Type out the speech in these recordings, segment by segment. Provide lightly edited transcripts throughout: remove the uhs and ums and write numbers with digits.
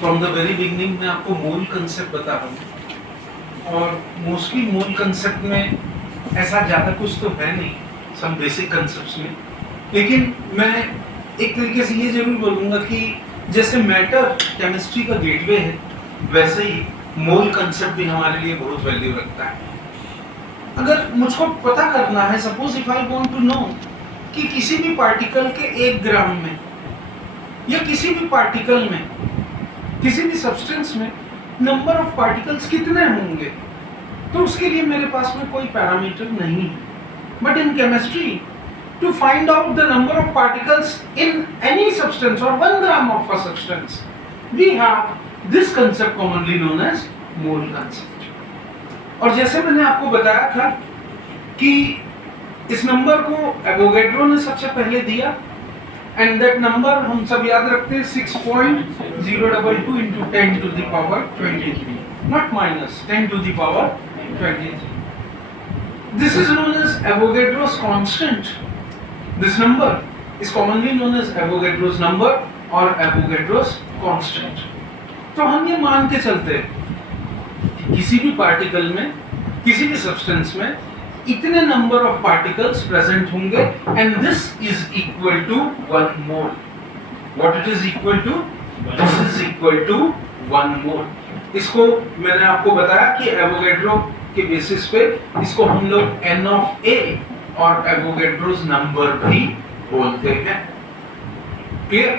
From the very beginning मैं आपको मोल concept बता रहा हूँ, और मोस्टली मोल कंसेप्ट में ऐसा ज़्यादा कुछ तो है नहीं, सम बेसिक कंसेप्ट्स में, लेकिन मैं एक तरीके से ये जरूर बोलूँगा कि जैसे मैटर केमिस्ट्री का गेटवे है, वैसे ही मोल कंसेप्ट भी हमारे लिए बहुत वैल्यू रखता है। अगर मुझको पता करना है, suppose if I want to know कि किसी भी पार्टिकल के 1 ग्राम में या किसी भी पार्टिकल में, किसी भी सब्सटेंस में नंबर ऑफ पार्टिकल्स कितने होंगे, तो उसके लिए मेरे पास में कोई पैरामीटर नहीं है। But in chemistry, to find out the number of particles in any substance और 1 gram of a substance, we have this concept commonly known as mole concept. और जैसे मैंने आपको बताया था कि इस नंबर को एवोगैड्रो ने सबसे पहले दिया, एंड दैट नंबर हम सब याद रखते हैं 6.022 into 10 to the power 23, not minus, 10 to the power 23. This is known as Avogadro's constant. This number is commonly known as Avogadro's number or Avogadro's constant. तो हम ये मान के चलते हैं किसी भी पार्टिकल में, किसी भी सब्सटेंस में इतने नंबर ऑफ पार्टिकल्स प्रेजेंट होंगे, and this is equal to 1 mole. What it is equal to? This is equal to 1 mole. इसको मैंने आपको बताया कि एवोगैड्रो के बेसिस पे इसको हम लोग n ऑफ a और एवोगैड्रोस नंबर भी बोलते हैं। क्लियर?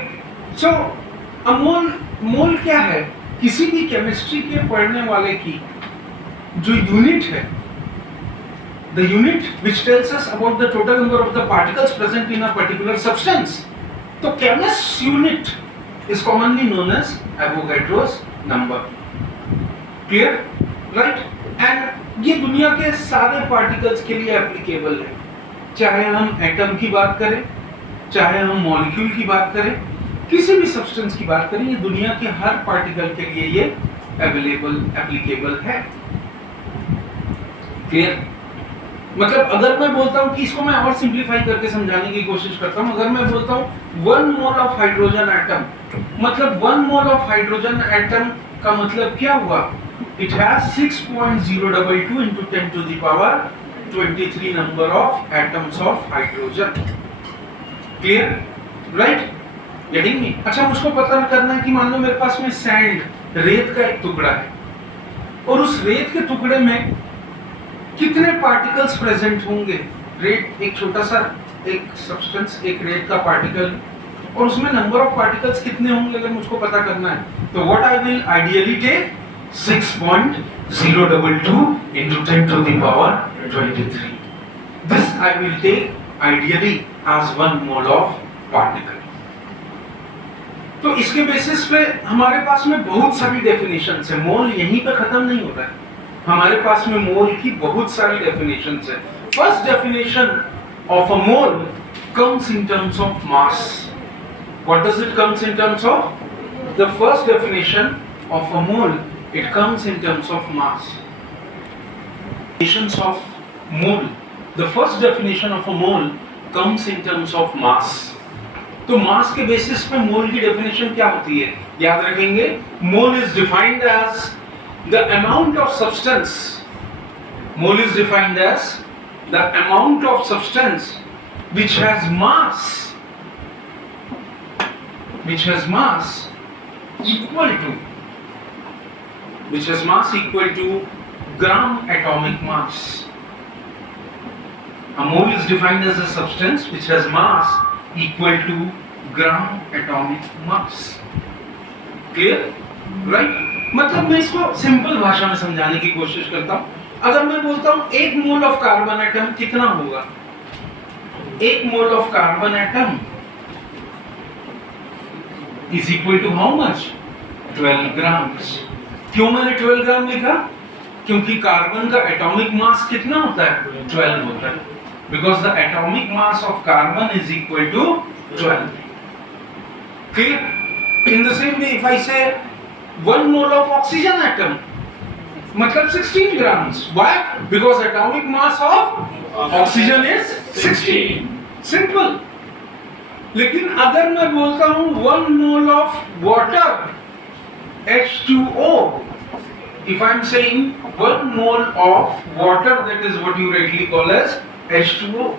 सो मोल क्या है? किसी भी केमिस्ट्री के पढ़ने वाले की जो यूनिट है, the unit which tells us about the total number of the particles present in a particular substance. So chemist's unit is commonly known as Avogadro's number. Clear? Right? And ये दुनिया के सारे particles के लिए applicable है। चाहे हम atom की बात करें, चाहे हम मॉलिक्यूल की बात करें, किसी भी सब्सटेंस की बात करें, ये दुनिया के हर पार्टिकल के लिए ये applicable है। Clear? मतलब अगर मैं बोलता हूँ कि इसको मैं और सिंप्लीफाई करके समझाने की कोशिश करता हूँ, अगर मैं बोलता हूँ 1 मोल ऑफ हाइड्रोजन एटम, मतलब 1 मोल ऑफ हाइड्रोजन एटम का मतलब क्या हुआ? It has 6.022 into 10 to the power 23 number of atoms of hydrogen. Clear? Right? Getting me? अच्छा, मुझको पता करना है कि मान लो मेरे पास में सैंड, रेत का एक टुकड़ा है, और उस रेत के टुकड़े में कितने पार्टिकल्स प्रेजेंट होंगे। रेत एक छोटा सा एक सब्सटेंस, एक रेत का पार्टिकल, और उसमें नंबर ऑफ पार्टिकल्स कितने होंगे अगर मुझको पता करना है, तो what I will ideally take 6.022 into 10 to the power 23. This I will take ideally as 1 mole of particle. तो इसके बेसिस पे हमारे पास में बहुत सारी डेफिनेशंस है। मोल यहीं पे खत्म नहीं होता है, हमारे पास में मोल की बहुत सारी डेफिनेशंस है। First definition of a mole comes in terms of mass. What does it comes in terms of? The first definition of a mole, it comes in terms of mass. Definitions of mole. The first definition of a mole comes in terms of mass. तो मास के basis पे मोल की definition क्या होती है? याद रखेंगे, mole is defined as the amount of substance. Mole is defined as the amount of substance which has mass equal to gram atomic mass. A mole is defined as a substance which has mass equal to gram atomic mass. Clear? Right? मतलब मैं इसको simple भाषा में समझाने की कोशिश करता हूँ। अगर मैं बोलता हूँ 1 मोल ऑफ कार्बन एटम कितना होगा? 1 mole of carbon atom is equal to how much? 12 grams. क्यों मैंने 12 ग्राम लिखा? क्योंकि कार्बन का एटॉमिक मास कितना होता है? 12 होता है, because the atomic mass of carbon is equal to 12. Clear? In the same way if I say 1 mole of oxygen atom, मतलब 16 grams. Why? Because atomic mass of oxygen is 16. Simple. लेकिन अगर मैं बोलता हूँ 1 mole of water, H2O. If I am saying 1 mole of water, that is what you rightly call as H2O.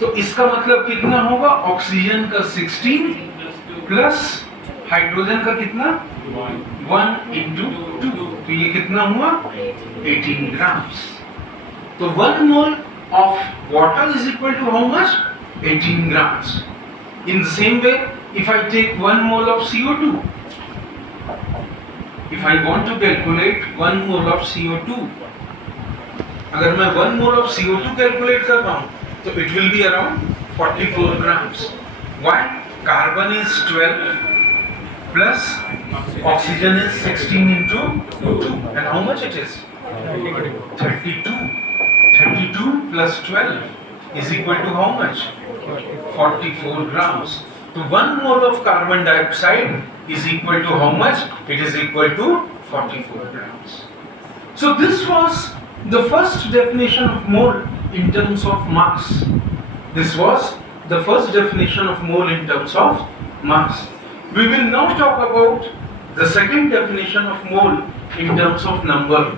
तो इसका मतलब कितना होगा? ऑक्सीजन का 16 प्लस हाइड्रोजन का कितना? 1 into 2. तो ये कितना हुआ? 18 grams. तो 1 mole of water is equal to how much? 18 grams. In the same way, if I take 1 mole of CO2, if I want to calculate 1 mole of CO2, अगर मैं 1 mole of CO2 calculate कर रहा हूँ, तो it will be around 44 grams. Why? Carbon is 12 plus oxygen is 16 into 2. And how much it is? 32. 32 plus 12 is equal to how much? 44 grams. So 1 mole of carbon dioxide is equal to how much? It is equal to 44 grams. So this was the first definition of mole in terms of mass. This was the first definition of mole in terms of mass. We will now talk about the second definition of mole in terms of number.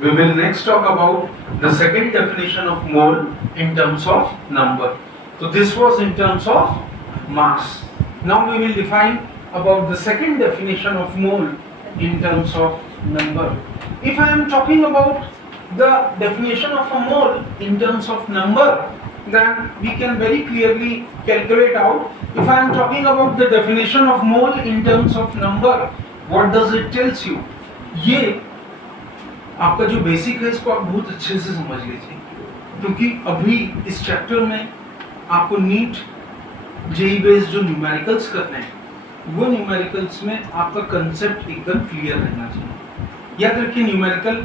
We will next talk about the second definition of mole in terms of number. So this was in terms of mass. Now we will define about the second definition of mole in terms of number. If I am talking about the definition of a mole in terms of number, then we can very clearly calculate out. If I am talking about the definition of mole in terms of number, what does it tells you? ये आपका जो basic है इसको आप बहुत अच्छे से समझ लीजिए, क्योंकि अभी इस चैप्टर में आपको नीट जेई बेस्ड जो न्यूमेरिकल्स करने हैं वो न्यूमेरिकल्स में आपका कंसेप्ट एकदम क्लियर रहना चाहिए। याद रखिए न्यूमेरिकल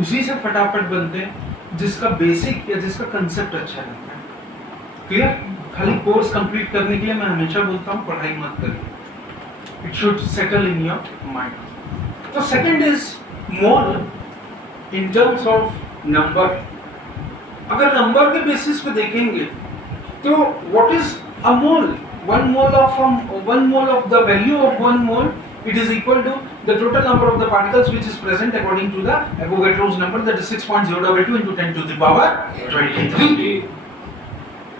उसी से फटाफट बनते हैं जिसका बेसिक या जिसका कंसेप्ट अच्छा रहता है। क्लियर? खाली कोर्स कंप्लीट करने के लिए मैं हमेशा बोलता हूँ पढ़ाई मत करिए, it should settle in your mind. तो second is mole in terms of number. अगर नंबर के बेसिस पे देखेंगे तो what is a mole? one mole of the value of 1 mole, it is equal to the total number of the particles which is present according to the Avogadro's number, that is 6.022 into 10 to the power 23.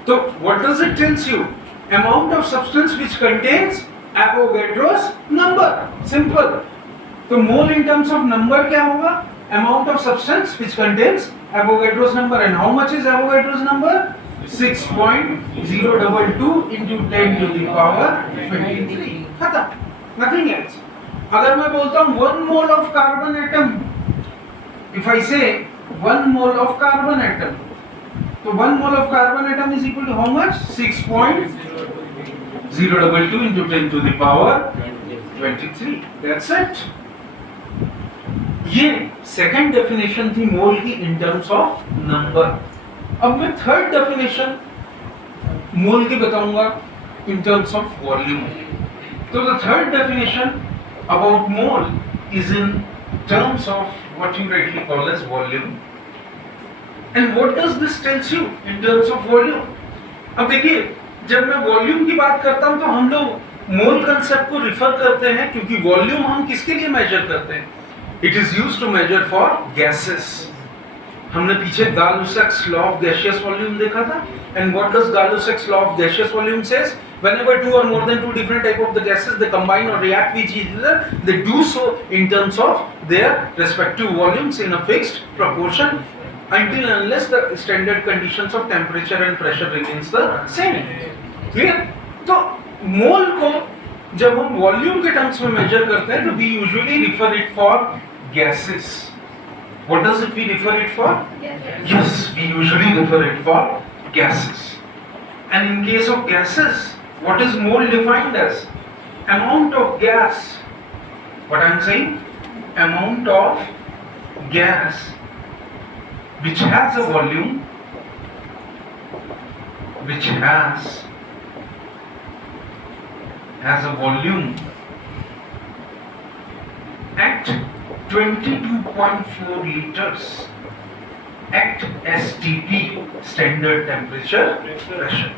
So what does it tells you? Amount of substance which contains Avogadro's number. Simple. तो mole in terms of number क्या होगा? Amount of substance which contains Avogadro's number. And how much is Avogadro's number? 6.022 into 10 to the power 23. खत्म, nothing else. अगर मैं बोलता हूँ 1 mole of carbon atom, if I say 1 mole of carbon atom, तो 1 mole of carbon atom is equal to how much? 6.022 into 10 to the power 23. That's it. ये second definition थी मोल की इन terms of number. अब मैं third definition mole की बताऊंगा in terms of volume. तो the third definition about mole is in terms of what you rightly call as volume. And what does this tells you in terms of volume? अब देखिए, जब मैं volume की बात करता हूं तो हम लोग मोल कंसेप्ट को रिफर करते हैं, क्योंकि वॉल्यूम हम किसके लिए मेजर करते हैं? It is used to measure for gases. हमने पीछे Gay Lussac's law of gaseous volume देखा था। And what does Gay Lussac's law of gaseous volume says? Whenever two or more than two different type of the gases they combine or react with each other, they do so in terms of their respective volumes in a fixed proportion until and unless the standard conditions of temperature and pressure remains the same. Clear? तो मोल को जब हम volume के terms में major करते हैं तो we usually refer it for gases. What does it we refer it for? Yes, we usually refer it for gases. And in case of gases, what is mole defined as? Amount of gas. What I am saying? Amount of gas which has a volume, which has a volume at 22.4 liters at STP, standard temperature pressure.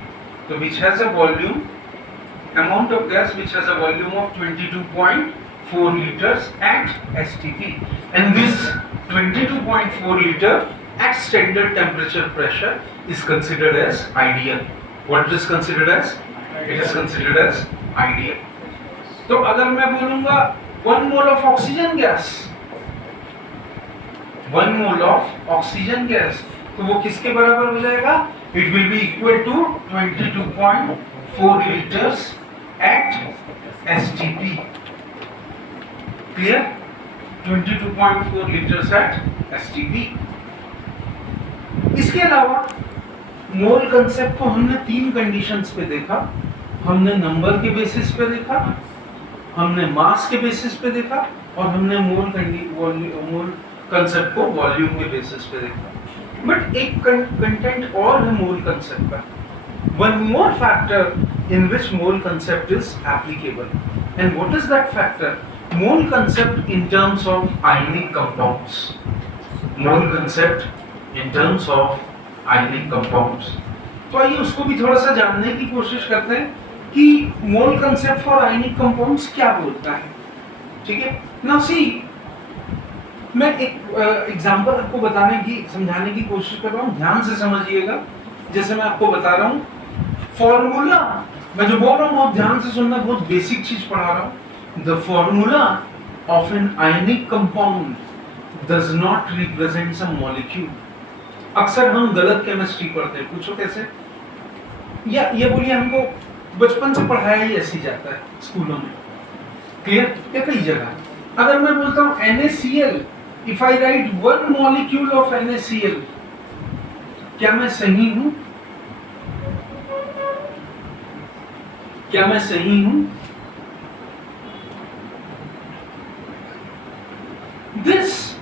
So which has a volume, amount of gas which has a volume of 22.4 4 liters at STP, and this 22.4 liter at standard temperature pressure is considered as ideal. What is considered as? It is considered as ideal. तो अगर मैं बोलूंगा 1 mole of oxygen gas, 1 mole of oxygen gas, तो वो किसके बराबर हो जाएगा? It will be equal to 22.4 liters at STP. Clear? 22.4 liters at STP. इसके अलावा मोल कंसेप्ट को हमने 3 कंडीशंस पे देखा. हमने नंबर के बेसिस पे देखा, हमने मास के बेसिस पे देखा, और हमने मोल कंसेप्ट को वॉल्यूम के बेसिस पे देखा. बट एक कंटेंट और है मोल कंसेप्ट का. One more factor in which mole concept is applicable, and what is that factor? Mole concept in terms of ionic compounds. Mole concept in terms of ionic compounds. तो आइए उसको भी थोड़ा सा जानने की कोशिश करते हैं कि मोल कंसेप्ट फॉर आयनिक कंपाउंड्स क्या बोलता है. ठीक है. नाउ सी, मैं एक एग्जांपल आपको समझाने की कोशिश कर रहा हूँ. ध्यान से समझिएगा. जैसे मैं आपको बता रहा हूँ फॉर्मूला, मैं जो बोल रहा हूँ बहुत ध्यान से सुनना, बहुत बेसिक चीज पढ़ा रहा हूँ. The formula of an ionic compound does not represent some molecule. अक्सर हम गलत केमिस्ट्री पढ़ते हैं. पूछो कैसे? या ये बोलिए हमको बचपन से पढ़ाया ही ऐसे जाता है स्कूलों में. क्लियर? या कई जगह. अगर मैं बोलता हूँ NaCl, if I right 1 molecule of NaCl, क्या मैं सही हूं? क्या मैं सही हूं? This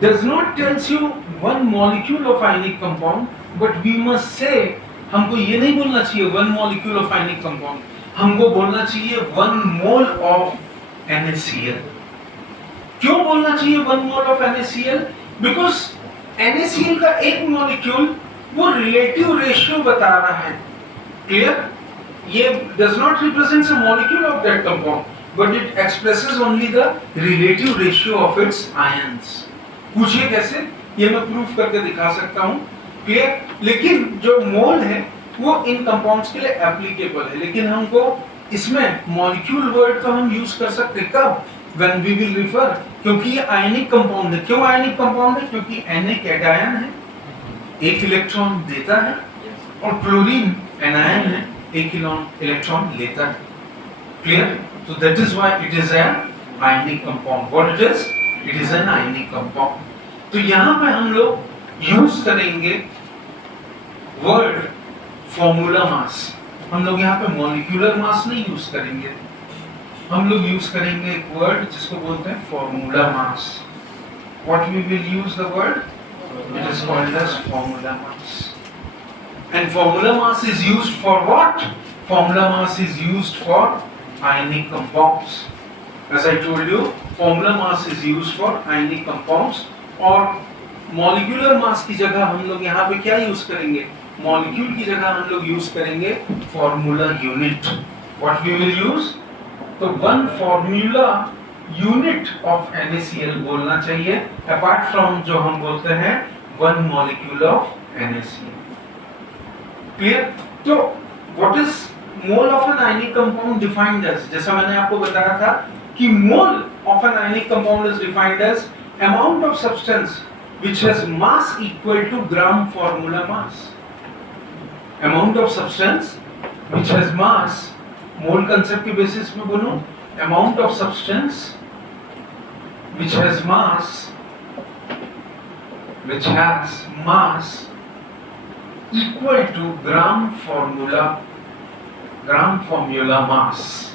does not tells you 1 molecule of ionic compound, but we must say, हमको ये नहीं बोलना चाहिए 1 molecule of ionic compound, हमको बोलना चाहिए 1 mole of NaCl. क्यों बोलना चाहिए 1 mole of NaCl? Because NaCl का एक मॉलिक्यूल वो रिलेटिव रेशियो बता रहा है. क्लियर? ये does not represent a molecule of that compound, but it expresses only the relative ratio of its ions. पूछिए कैसे? ये मैं प्रूफ करके दिखा सकता हूँ. क्लियर? लेकिन जो मोल है वो इन कंपाउंड्स के लिए एप्लीकेबल है. लेकिन हमको इसमें मॉलिक्यूल वर्ड तो हम यूज कर सकते हैं. कब? When we will refer, क्योंकि ये आयनिक कंपाउंड है. क्यों आयनिक कंपाउंड है? क्योंकि Na कैटायन है, एक इलेक्ट्रॉन देता है, और क्लोरीन एनायन है, एक इलेक्ट्रॉन लेता है. Clear? So that is why it is an ionic compound. What it is? It is an ionic compound. तो यहाँ पे हम लोग यूज करेंगे वर्ड फॉर्मूला मास. हम लोग यहाँ पे मॉलिक्यूलर मास नहीं यूज करेंगे. हम लोग यूज करेंगे एक वर्ड जिसको बोलते हैं formula mass. What we will use the word? It is called as formula mass. And formula mass is used for what? Formula mass is used for ionic compounds. As I told you, formula mass is used for ionic compounds. और molecular mass की जगह हम लोग यहाँ पे क्या use करेंगे? Molecule की जगह हम लोग यूज करेंगे formula unit. What we will use? तो 1 formula unit of NaCl बोलना चाहिए, apart from जो हम बोलते हैं 1 molecule of NaCl. Clear? तो what is mole of an ionic compound defined as? जैसा मैंने आपको बताया था कि mole of an ionic compound is defined as amount of substance which has mass equal to gram formula mass. Amount of substance which has mass, mole concept के basis में बोलूं, amount of substance which has mass equal to gram formula mass,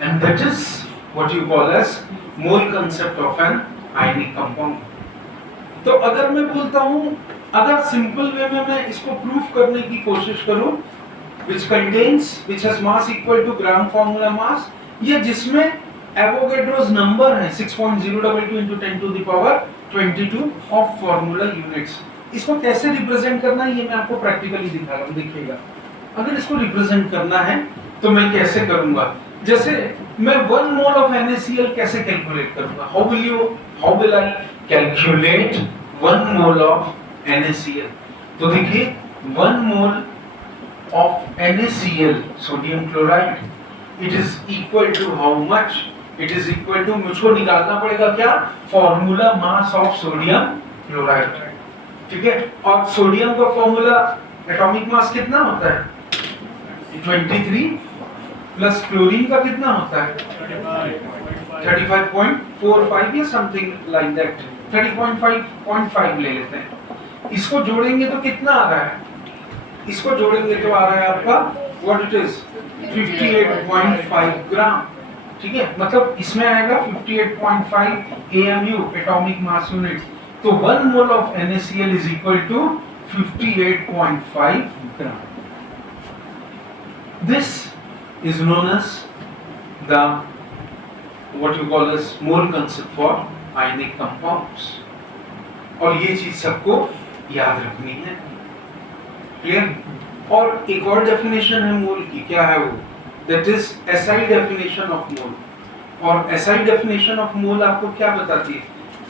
and that is what you call as mole concept of an ionic compound. तो अगर मैं बोलता हूँ, अगर simple way में मैं इसको प्रूफ करने की कोशिश करूँ, which has mass equal to gram formula mass, या जिसमें एवोगैड्रोस नंबर है 6.022 into 10 to the power 22 of formula units. इसको कैसे रिप्रेजेंट करना है ये मैं आपको प्रैक्टिकली दिखा रहा हूँ. देखिएगा, अगर इसको रिप्रेजेंट करना है तो मैं कैसे करूंगा. जैसे मैं 1 मोल ऑफ NaCl कैसे कैलकुलेट करूंगा? How will I calculate 1 mole of NaCl? तो देखिए 1 मोल of NaCl, sodium chloride, it is equal to how much? It is equal to, मुझको निकालना पड़ेगा क्या? Formula mass of sodium chloride, ठीक है? और सोडियम का फॉर्मूला एटॉमिक मास कितना होता है? 23 प्लस क्लोरीन का कितना होता है? 35.45 या समथिंग लाइक दैट, 30.5 ले लेते हैं। इसको जोड़ेंगे तो कितना आ रहा है? इसको जोड़ेंगे तो आ रहा है आपका व्हाट इट इज 58.5 ग्राम, ठीक है? मतलब इसमें आएगा 58.5 AMU एटॉमिक मास यूनिट। तो 1 mole of NaCl is equal to 58.5 gram. This is known as the what you call as mole concept for ionic compounds, और ये चीज सबको याद रखनी है। क्लियर? और एक और डेफिनेशन है मोल की, क्या है वो? That is SI definition of mole. और SI डेफिनेशन ऑफ मोल आपको क्या बताती है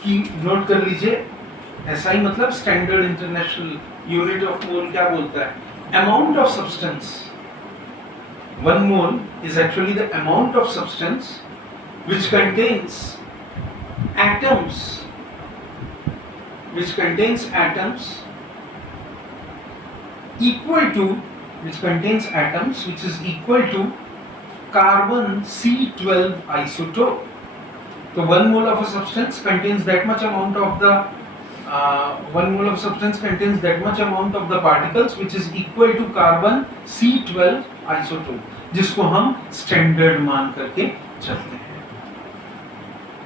कि नोट कर लीजिए, SI मतलब standard international unit of mole क्या बोलता है? Amount of substance. 1 mole is actually the amount of substance which contains atoms equal to, which contains atoms which is equal to carbon C12 isotope. So 1 mole of a substance contains that much amount of the 1 mole of substance contains that much amount of the particles which is equal to carbon C12 isotope, जिसको हम standard मान करके चलते हैं।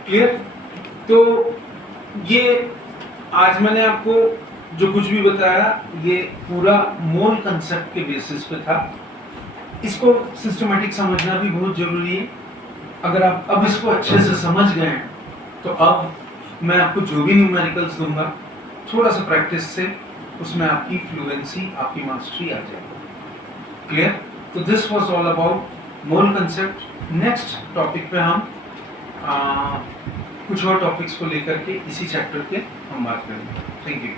Clear? तो ये आज मैंने आपको जो कुछ भी बताया ये पूरा मोल कंसेप्ट के बेसिस पे था। इसको सिस्टमैटिक समझना भी बहुत जरूरी है। अगर आप अब इसको अच्छे से समझ गए तो अब मैं आपको जो भी न्यूमेरिकल्स दूंगा थोड़ा सा प्रैक्टिस से उसमें आपकी फ्लुएंसी, आपकी मास्टरी आ जाएगी। क्लियर? तो this was all about mole concept. Next topic पे हम कुछ और टॉपिक्स को लेकर के इसी चैप्टर के हम बात करेंगे। Thank you.